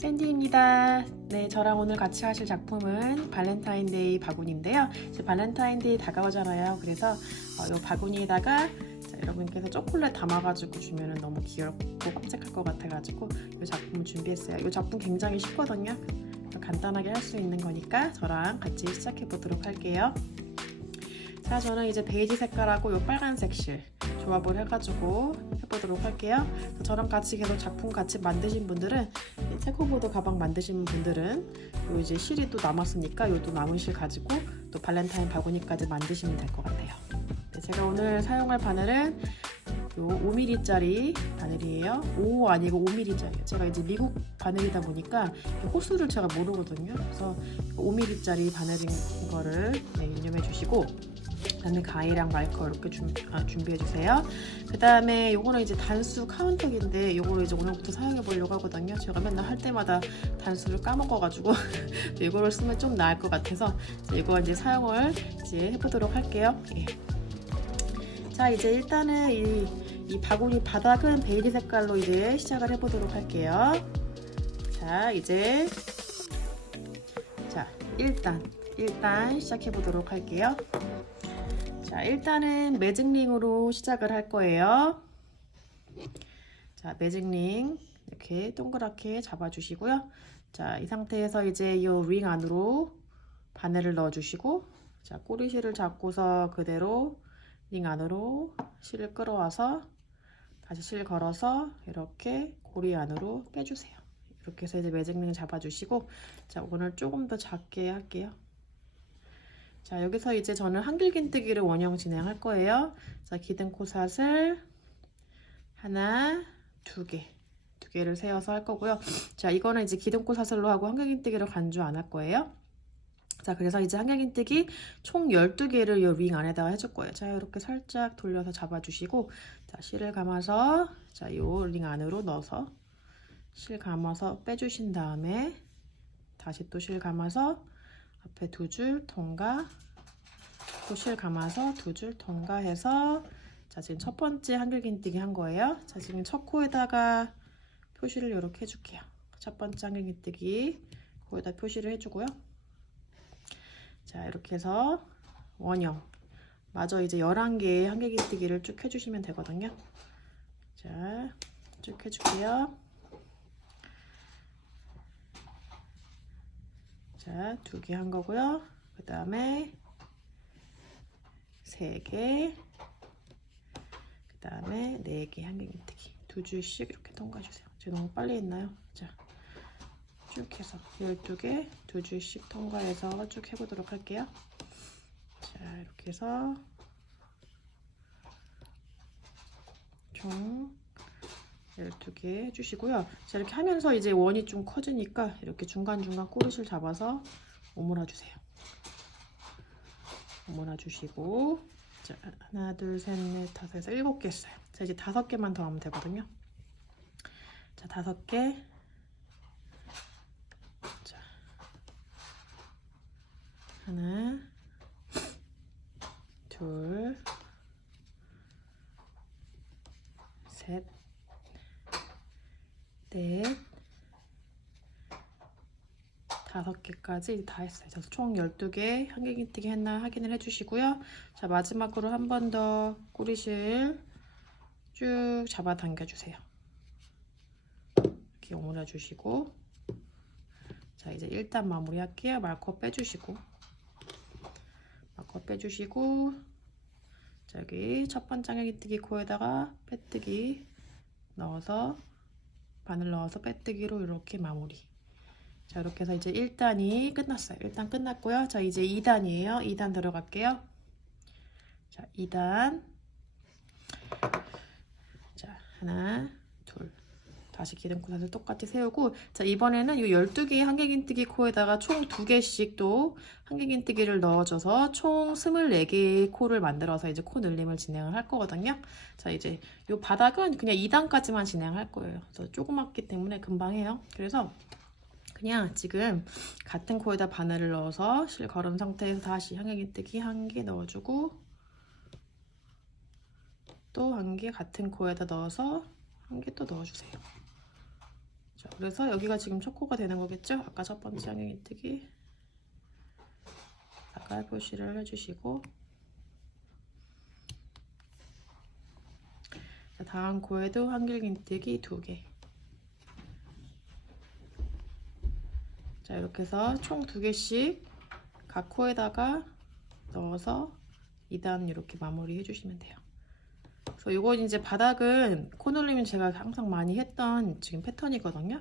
샌디입니다. 네, 저랑 오늘 같이 하실 작품은 발렌타인데이 바구니인데요. 이제 발렌타인데이 다가오잖아요. 그래서 어, 이 바구니에다가 자, 여러분께서 초콜릿 담아가지고 주면 너무 귀엽고 깜찍할 것 같아가지고 이 작품을 준비했어요. 이 작품 굉장히 쉽거든요. 간단하게 할 수 있는 거니까 저랑 같이 시작해 보도록 할게요. 자, 저는 이제 베이지 색깔하고 이 빨간색 실 조합을 해가지고 해보도록 할게요. 저랑 같이 계속 작품 같이 만드신 분들은 이 체코보드 가방 만드신 분들은 요 이제 실이 또 남았으니까 요 또 남은 실 가지고 또 발렌타인 바구니까지 만드시면 될 것 같아요. 네, 제가 오늘 사용할 바늘은 요 5mm짜리 바늘이에요. 5 아니고 5mm짜리예요. 제가 이제 미국 바늘이다 보니까 호수를 제가 모르거든요. 그래서 5mm짜리 바늘인 거를 네, 유념해 주시고 그다음에 가위랑 마이커 이렇게 준, 아, 준비해 주세요. 그 다음에 요거는 이제 단수 카운터기인데 요거를 이제 오늘부터 사용해 보려고 하거든요. 제가 맨날 할 때마다 단수를 까먹어가지고 이거를 쓰면 좀 나을 것 같아서 이거 이제 사용을 이제 해보도록 할게요. 예. 자 이제 일단은 이, 이 바구니 바닥은 베이지 색깔로 이제 시작을 해보도록 할게요. 자 이제 자 일단 일단 시작해 보도록 할게요. 자, 일단은 매직링으로 시작을 할 거예요. 자, 매직링 이렇게 동그랗게 잡아주시고요. 자, 이 상태에서 이제 이 링 안으로 바늘을 넣어주시고, 자, 꼬리실을 잡고서 그대로 링 안으로 실을 끌어와서 다시 실 걸어서 이렇게 고리 안으로 빼주세요. 이렇게 해서 이제 매직링 잡아주시고, 자, 오늘 조금 더 작게 할게요. 자 여기서 이제 저는 한길긴뜨기를 원형 진행할 거예요. 자 기둥코삿을 하나, 두 개, 두 개를 세워서 할 거고요. 자 이거는 이제 기둥코사슬로 하고 한길긴뜨기를 간주 안 할 거예요. 자 그래서 이제 한길긴뜨기 총 12개를 이링 안에다가 해줄 거예요. 자 이렇게 살짝 돌려서 잡아주시고 자 실을 감아서 자이 링 안으로 넣어서 실 감아서 빼주신 다음에 다시 또 실 감아서 앞에 두 줄 통과 실 감아서 두 줄 통과해서 자 지금 첫 번째 한길긴뜨기 한 거예요. 자 지금 첫 코에다가 표시를 이렇게 해줄게요. 첫 번째 한길긴뜨기 거기다 표시를 해주고요. 자 이렇게 해서 원형. 마저 이제 11개의 한길긴뜨기를 쭉 해주시면 되거든요. 자 쭉 해줄게요 자, 두 개 한 거고요. 그 다음에 세 개, 그 다음에 네 개 한길긴뜨기 두 줄씩 이렇게 통과해주세요. 제가 너무 빨리 했나요? 자, 쭉 해서 12개 두 줄씩 통과해서 쭉 해보도록 할게요. 자, 이렇게 해서 총 12개 해주시고요. 자, 이렇게 하면서 이제 원이 좀 커지니까 이렇게 중간중간 꼬리실 잡아서 오므라 주세요. 오므라 주시고 자, 하나, 둘, 셋, 넷, 다섯, 여섯, 일곱 개 했어요. 자, 이제 다섯 개만 더 하면 되거든요. 자, 다섯 개. 자, 하나, 둘, 셋, 넷, 다섯 개까지 다 했어요. 그래서 총 12개 한길긴뜨기 했나 확인을 해주시고요. 자 마지막으로 한 번 더 꼬리실 쭉 잡아 당겨주세요. 이렇게 오므려 주시고 자 이제 일단 마무리할게요. 마커 빼주시고 마커 빼주시고 자 여기 첫 번째 한길긴뜨기 코에다가 빼뜨기 넣어서 바늘 넣어서 빼뜨기로 이렇게 마무리. 자, 이렇게 해서 이제 1단이 끝났어요. 1단 끝났고요. 자, 이제 2단이에요. 2단 들어갈게요. 자, 2단. 자, 하나, 둘. 다시 기둥코삿을 똑같이 세우고 자, 이번에는 이 12개의 한길긴뜨기 코에다가 총 2개씩 또 한길긴뜨기를 넣어줘서 총 24개의 코를 만들어서 이제 코 늘림을 진행을 할 거거든요. 자, 이제 이 바닥은 그냥 2단까지만 진행할 거예요. 그래서 조그맣기 때문에 금방 해요. 그래서 그냥 지금 같은 코에다 바늘을 넣어서 실 걸은 상태에서 다시 한길긴뜨기 한 개 넣어주고 또 한 개 같은 코에다 넣어서 한 개 또 넣어주세요. 자, 그래서 여기가 지금 첫 코가 되는 거겠죠? 아까 첫 번째 한길긴뜨기 아까 표시를 해주시고 자, 다음 코에도 한길긴뜨기 두 개. 자 이렇게 해서 총 두 개씩 각 코에다가 넣어서 2단 이렇게 마무리 해주시면 돼요. 그래서 이건 이제 바닥은 코놀림은 제가 항상 많이 했던 지금 패턴이거든요.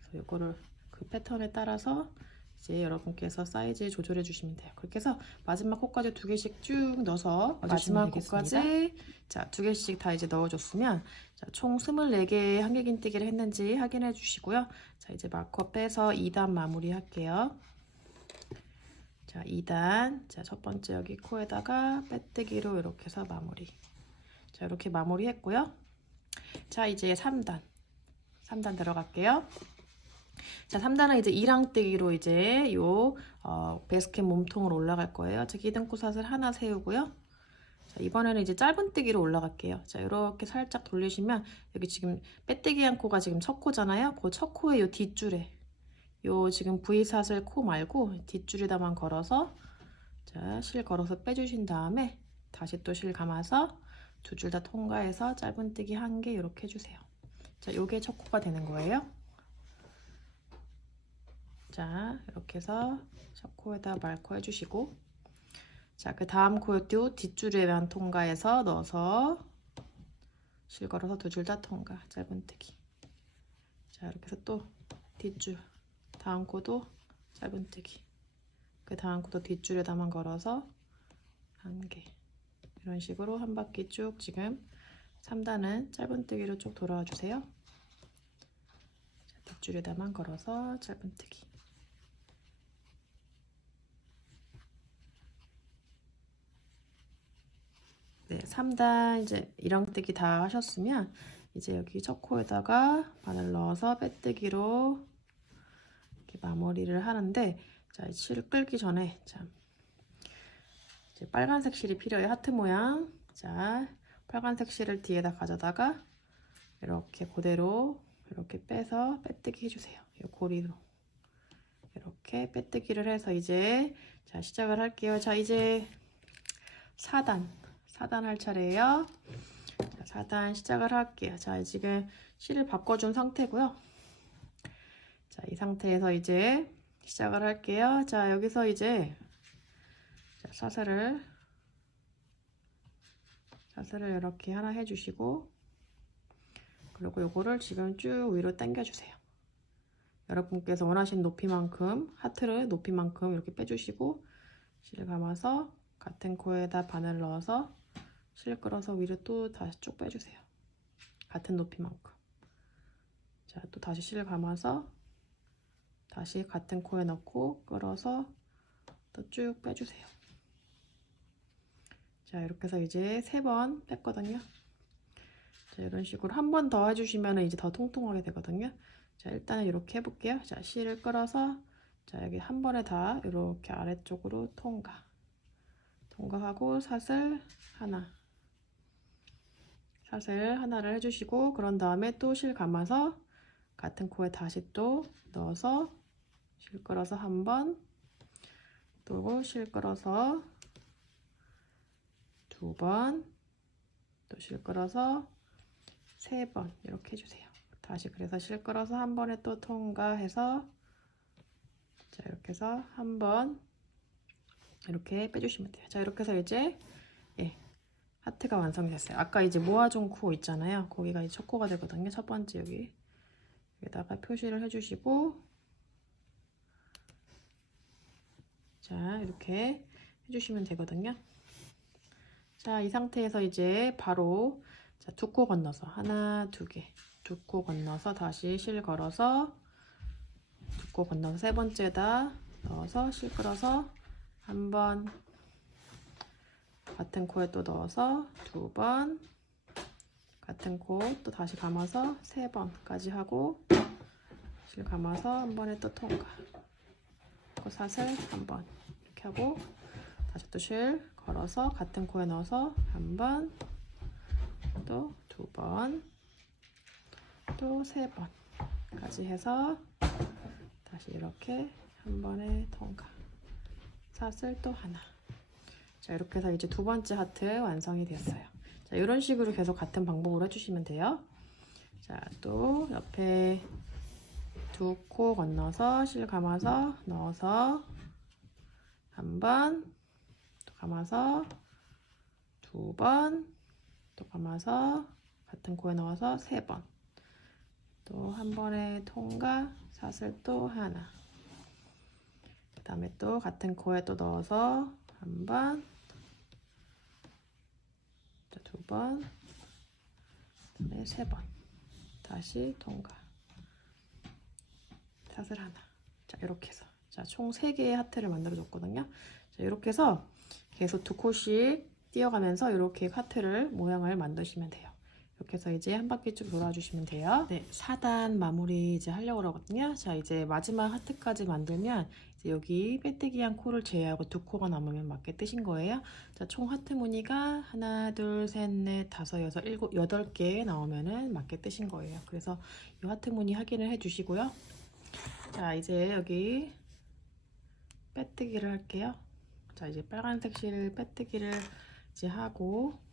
그래서 이거를 그 패턴에 따라서 이제 여러분께서 사이즈 조절해 주시면 돼요. 그렇게 해서 마지막 코까지 두 개씩 쭉 넣어서 마지막 코까지 자, 두 개씩 다 이제 넣어줬으면 자, 총 24개의 한길긴뜨기를 했는지 확인해 주시고요. 자, 이제 마커 빼서 2단 마무리 할게요. 자, 2단. 자, 첫 번째 여기 코에다가 빼뜨기로 이렇게 해서 마무리. 자, 이렇게 마무리 했고요. 자, 이제 3단. 3단 들어갈게요. 자, 3단은 이제 이랑뜨기로 이제 요 어, 베스켓 몸통으로 올라갈 거예요. 자, 기둥코삿을 하나 세우고요. 자, 이번에는 이제 짧은뜨기로 올라갈게요. 자, 이렇게 살짝 돌리시면 여기 지금 빼뜨기 한 코가 지금 첫 코잖아요. 그 첫 코의 요 뒷줄에 요 지금 V사슬 코 말고 뒷줄에다만 걸어서 자, 실 걸어서 빼주신 다음에 다시 또 실 감아서 두 줄 다 통과해서 짧은뜨기 한 개 이렇게 해주세요. 자, 요게 첫 코가 되는 거예요. 자, 이렇게 해서 첫 코에다 말코 해주시고. 자, 그 다음 코에도 뒷줄에만 통과해서 넣어서 실 걸어서 두 줄 다 통과 짧은뜨기. 자, 이렇게 해서 또 뒷줄 다음 코도 짧은뜨기. 그 다음 코도 뒷줄에다만 걸어서 한 개. 이런 식으로 한 바퀴 쭉 지금 3단은 짧은뜨기로 쭉 돌아와 주세요. 자, 뒷줄에다만 걸어서 짧은뜨기 네, 3단 이제 이랑뜨기 다 하셨으면 이제 여기 첫 코에다가 바늘 넣어서 빼뜨기로 이렇게 마무리를 하는데 자, 실을 끌기 전에 참 이제 빨간색 실이 필요해요. 하트 모양. 자, 빨간색 실을 뒤에다 가져다가 이렇게 그대로 이렇게 빼서 빼뜨기 해주세요. 이 고리로 이렇게 빼뜨기를 해서 이제 자 시작을 할게요. 자 이제 4단 4단 할 차례예요. 자, 4단 시작을 할게요. 자 지금 실을 바꿔준 상태고요. 자, 이 상태에서 이제 시작을 할게요. 자, 여기서 이제 자, 사슬을 사슬을 이렇게 하나 해주시고 그리고 요거를 지금 쭉 위로 당겨주세요. 여러분께서 원하시는 높이만큼 하트를 높이만큼 이렇게 빼주시고 실 감아서 같은 코에다 바늘 넣어서 실 끌어서 위로 또 다시 쭉 빼주세요. 같은 높이만큼. 자, 또 다시 실 감아서 다시 같은 코에 넣고 끌어서 또 쭉 빼주세요. 자 이렇게 해서 이제 세 번 뺐거든요. 자 이런 식으로 한 번 더 해주시면 이제 더 통통하게 되거든요. 자 일단은 이렇게 해볼게요. 자 실을 끌어서 자 여기 한 번에 다 이렇게 아래쪽으로 통과 통과하고 사슬 하나 사슬 하나를 해주시고 그런 다음에 또 실 감아서 같은 코에 다시 또 넣어서 실 끌어서 한 번, 또 실 끌어서 두 번, 또 실 끌어서 세 번 이렇게 해주세요. 다시 그래서 실 끌어서 한 번에 또 통과해서 자 이렇게 해서 한 번 이렇게 빼주시면 돼요. 자 이렇게 해서 이제 예 하트가 완성이 됐어요. 아까 이제 모아준 코 있잖아요. 거기가 이제 첫 코가 되거든요. 첫 번째 여기 여기다가 표시를 해주시고 자 이렇게 해주시면 되거든요 자 이 상태에서 이제 바로 두 코 건너서 하나 두 개 두 코 건너서 다시 실 걸어서 두 코 건너서 세 번째다 넣어서 실 끌어서 한번 같은 코에 또 넣어서 두 번 같은 코 또 다시 감아서 세 번까지 하고 실 감아서 한 번에 또 통과 그 사슬 한 번 이렇게 하고 다시 또 실 걸어서 같은 코에 넣어서 한 번, 또 두 번, 또 세 번 까지 해서 다시 이렇게 한 번에 통과. 사슬 또 하나. 자, 이렇게 해서 이제 두 번째 하트 완성이 되었어요. 자, 이런 식으로 계속 같은 방법으로 해주시면 돼요. 자, 또 옆에 두 코 건너서 실 감아서 넣어서 한 번, 또 감아서 두 번, 또 감아서 같은 코에 넣어서 세 번. 또 한 번에 통과, 사슬 또 하나. 그 다음에 또 같은 코에 또 넣어서 한 번, 자, 두 번, 그다음에 세 번. 다시 통과. 사슬 하나. 자, 이렇게 해서. 자, 총 3개의 하트를 만들어 줬거든요. 자, 이렇게 해서 계속 두 코씩 띄어가면서 이렇게 하트를 모양을 만드시면 돼요. 이렇게 해서 이제 한 바퀴 쭉 돌아주시면 돼요. 네, 4단 마무리 이제 하려고 그러거든요. 자, 이제 마지막 하트까지 만들면 이제 여기 빼뜨기 한 코를 제외하고 두 코가 남으면 맞게 뜨신 거예요. 자, 총 하트 무늬가 하나, 둘, 셋, 넷, 다섯, 여섯, 일곱, 여덟 개 나오면은 맞게 뜨신 거예요. 그래서 이 하트 무늬 확인을 해 주시고요. 자, 이제 여기 빼뜨기를 할게요. 자, 이제 빨간색 실 빼뜨기를 이제 하고 그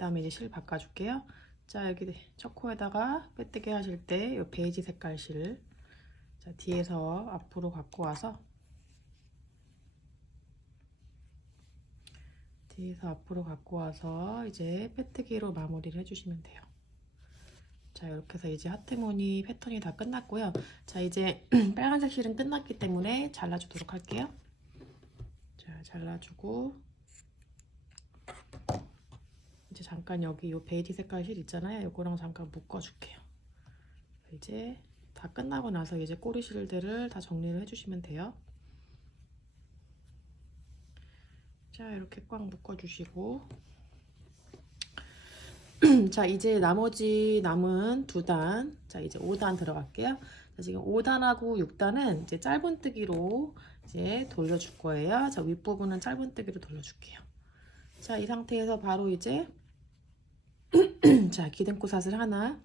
다음에 이제 실 바꿔줄게요. 자, 여기 첫 코에다가 빼뜨기 하실 때 이 베이지 색깔 실 자, 뒤에서 앞으로 갖고 와서 뒤에서 앞으로 갖고 와서 이제 빼뜨기로 마무리를 해주시면 돼요. 자 이렇게 해서 이제 하트무늬 패턴이 다 끝났고요. 자 이제 빨간색 실은 끝났기 때문에 잘라주도록 할게요. 자 잘라주고 이제 잠깐 여기 요 베이지 색깔 실 있잖아요. 요거랑 잠깐 묶어줄게요. 이제 다 끝나고 나서 이제 꼬리 실들을 다 정리를 해주시면 돼요. 자 이렇게 꽉 묶어주시고 자 이제 나머지 남은 두 단, 자 이제 5단 들어갈게요. 자, 지금 5단하고 6단은 이제 짧은뜨기로 이제 돌려줄 거예요. 자 윗부분은 짧은뜨기로 돌려줄게요. 자 이 상태에서 바로 이제 자 기름코 사슬 하나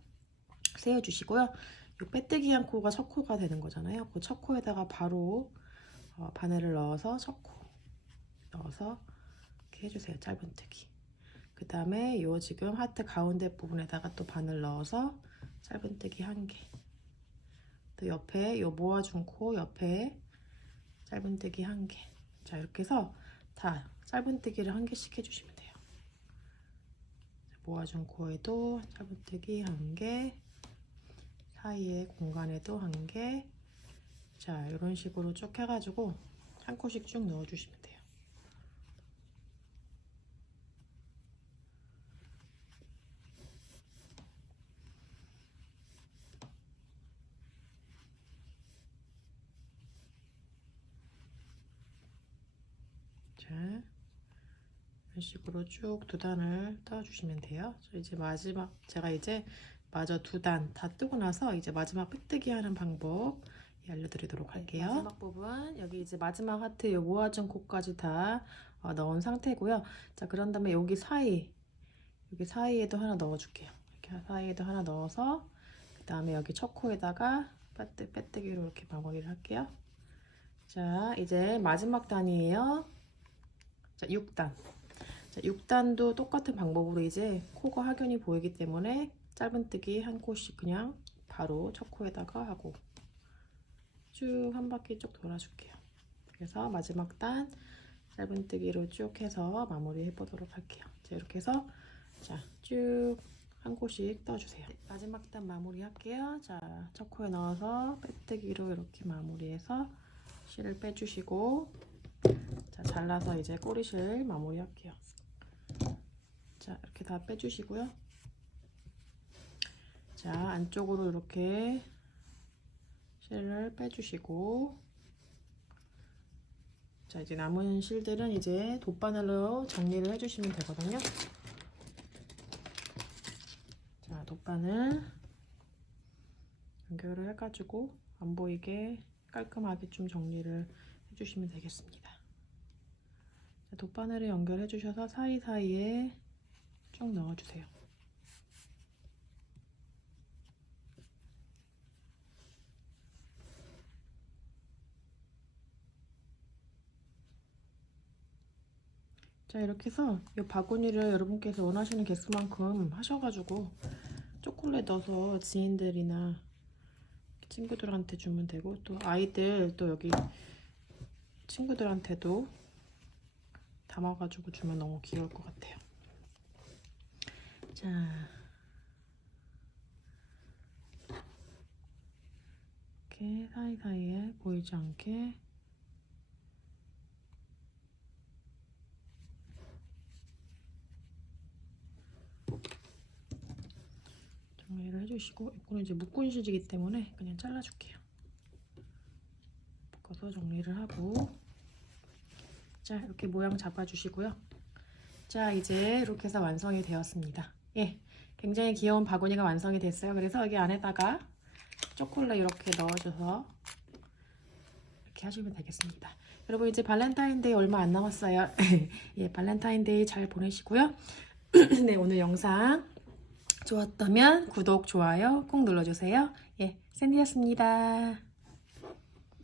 세워주시고요. 이 빼뜨기 한 코가 첫 코가 되는 거잖아요. 그 첫 코에다가 바로 어, 바늘을 넣어서 첫 코 넣어서 이렇게 해주세요. 짧은뜨기. 그 다음에 요 지금 하트 가운데 부분에다가 또 바늘 넣어서 짧은뜨기 한 개. 또 옆에 요 모아준 코 옆에 짧은뜨기 한 개. 자 이렇게 해서 다 짧은뜨기를 한 개씩 해주시면. 모아준 코에도 짧은뜨기 한 개. 사이에 공간에도 한 개. 자 이런 식으로 쭉 해가지고 한 코씩 쭉 넣어주시면 돼요. 자, 이런 식으로 쭉 두 단을 떠주시면 돼요. 저 이제 마지막 제가 이제 마저 두 단 다 뜨고 나서 이제 마지막 빽뜨기 하는 방법 알려드리도록 할게요. 마지막 부분 여기 이제 마지막 하트 요 모아준 코까지 다 어, 넣은 상태고요. 자 그런 다음에 여기 사이 여기 사이에도 하나 넣어줄게요. 이렇게 사이에도 하나 넣어서 그 다음에 여기 첫 코에다가 빼뜨, 빼뜨기로 이렇게 마무리를 할게요. 자 이제 마지막 단이에요. 자, 6단. 자, 6단도 똑같은 방법으로 이제 코가 확연히 보이기 때문에 짧은뜨기 한 코씩 그냥 바로 첫 코에다가 하고 쭉 한 바퀴 쭉 돌아줄게요. 그래서 마지막 단 짧은뜨기로 쭉 해서 마무리 해보도록 할게요. 자, 이렇게 해서 자, 쭉 한 코씩 떠주세요. 네, 마지막 단 마무리 할게요. 자, 첫 코에 넣어서 빼뜨기로 이렇게 마무리해서 실을 빼주시고 자 잘라서 이제 꼬리실 마무리 할게요 자 이렇게 다 빼주시고요. 자 안쪽으로 이렇게 실을 빼주시고. 자 이제 남은 실들은 이제 돗바늘로 정리를 해주시면 되거든요. 자 돗바늘 연결을 해가지고 안 보이게 깔끔하게 좀 정리를 해주시면 되겠습니다. 자, 돗바늘을 연결해 주셔서 사이사이에 쭉 넣어주세요. 자 이렇게 해서 이 바구니를 여러분께서 원하시는 개수만큼 하셔가지고 초콜릿 넣어서 지인들이나 친구들한테 주면 되고 또 아이들 또 여기 친구들한테도 담아가지고 주면 너무 귀여울 것 같아요 자 이렇게 사이사이에 보이지 않게 정리를 해주시고 이거는 이제 묶은 휴지이기 때문에 그냥 잘라줄게요. 묶어서 정리를 하고 자 이렇게 모양 잡아주시고요. 자 이제 이렇게 해서 완성이 되었습니다. 예, 굉장히 귀여운 바구니가 완성이 됐어요. 그래서 여기 안에다가 초콜릿 이렇게 넣어줘서 이렇게 하시면 되겠습니다. 여러분 이제 발렌타인데이 얼마 안 남았어요. 예, 발렌타인데이 잘 보내시고요. 네, 오늘 영상 좋았다면 구독, 좋아요 꼭 눌러주세요. 예, 샌디였습니다.